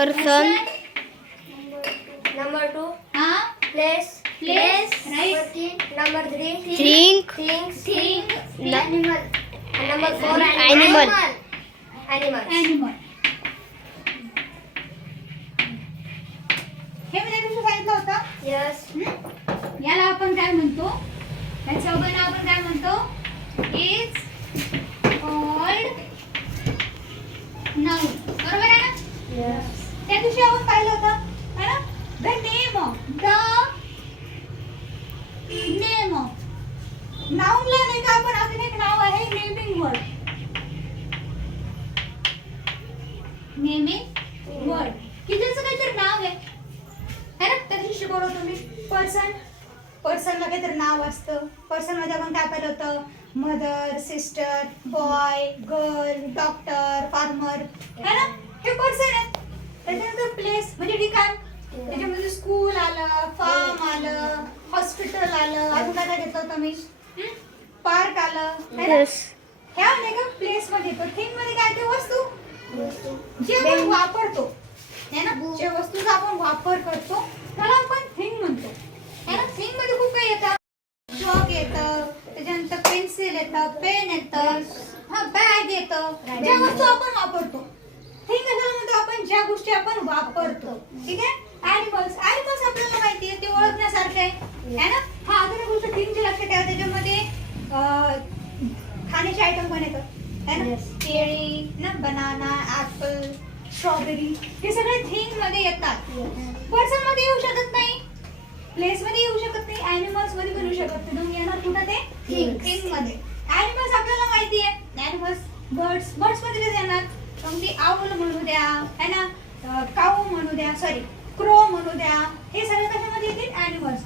person. Number 2. Place. Right. Number 3. Think. Things. No. Animal. And number 4. Animal. Animals. हे मी तुमचं सांगितलं होतं. Yes. याला आपण काय म्हणतो? या चौघांना आपण काय म्हणतो? Is called noun. बरोबर आहे ना? Yes. त्या दिवशी आपण पाहिलं होतं है ना? द नेम ऑफ नाउनला नाही का आपण अजून एक नाव आहे नेमिंग वर्ड. नेमिंग वर्ड की ज्याचं काहीतरी नाव आहे है ना? त्या दिवशी शिकवलं होतं मी. पर्सनला काहीतरी नाव असतं. पर्सन मध्ये आपण काय पाहिलं होतं? Mother, sister, boy, girl, doctor, farmer है ना? हे पर्सन आहे. त्याच्यानंतर प्लेस म्हणजे ठिकाण. त्याच्यामध्ये स्कूल आलं, फार्म आलं, हॉस्पिटल आलं, अजून काय घेतलं होतं मी? पार्क आलं है ना? Yes. ह्या नाही का प्लेस मध्ये येतो. थिंग मध्ये काय ते वस्तू जे आपण वापरतो है ना? जे वस्तूचा आपण वापर करतो त्याला आपण थिंग म्हणतो है ना? थिंग मध्ये खूप काही येतं. चॉक येतं, त्याच्यानंतर पेन्सिल येतं, पेन येतं, बॅग येतं. ज्या वस्तू आपण वापरतो थिंग कशाला म्हणतो आपण? ज्या गोष्टी आपण वापरतो. ठीक आहे. ॲनिमल्स आपल्याला माहिती आहे ते ओळखण्यासारखे आहे है ना? हा अजून एक गोष्ट थिंगची लक्षात ठेवा. त्याच्यामध्ये खाण्याचे आयटम पण येतात है ना? केळी ना, बनाना, ऍपल, स्ट्रॉबेरी हे सगळे थिंग मध्ये येतात. पर्सन मध्ये येऊ शकत नाही, प्लेस मध्ये येऊ शकत नाही, ॲनिमल्स मध्ये पण येऊ शकत नाही. येणार कुठं ते? थिंग मध्ये. ॲनिमल्स आपल्याला माहिती आहे. ॲनिमल्स बर्ड्स मध्ये कसे येणार? ती आऊल म्हणू द्या है ना, काऊ म्हणू द्या, सॉरी क्रो म्हणू द्या, हे सगळे कशामध्ये येतील? ॲनिमल्स.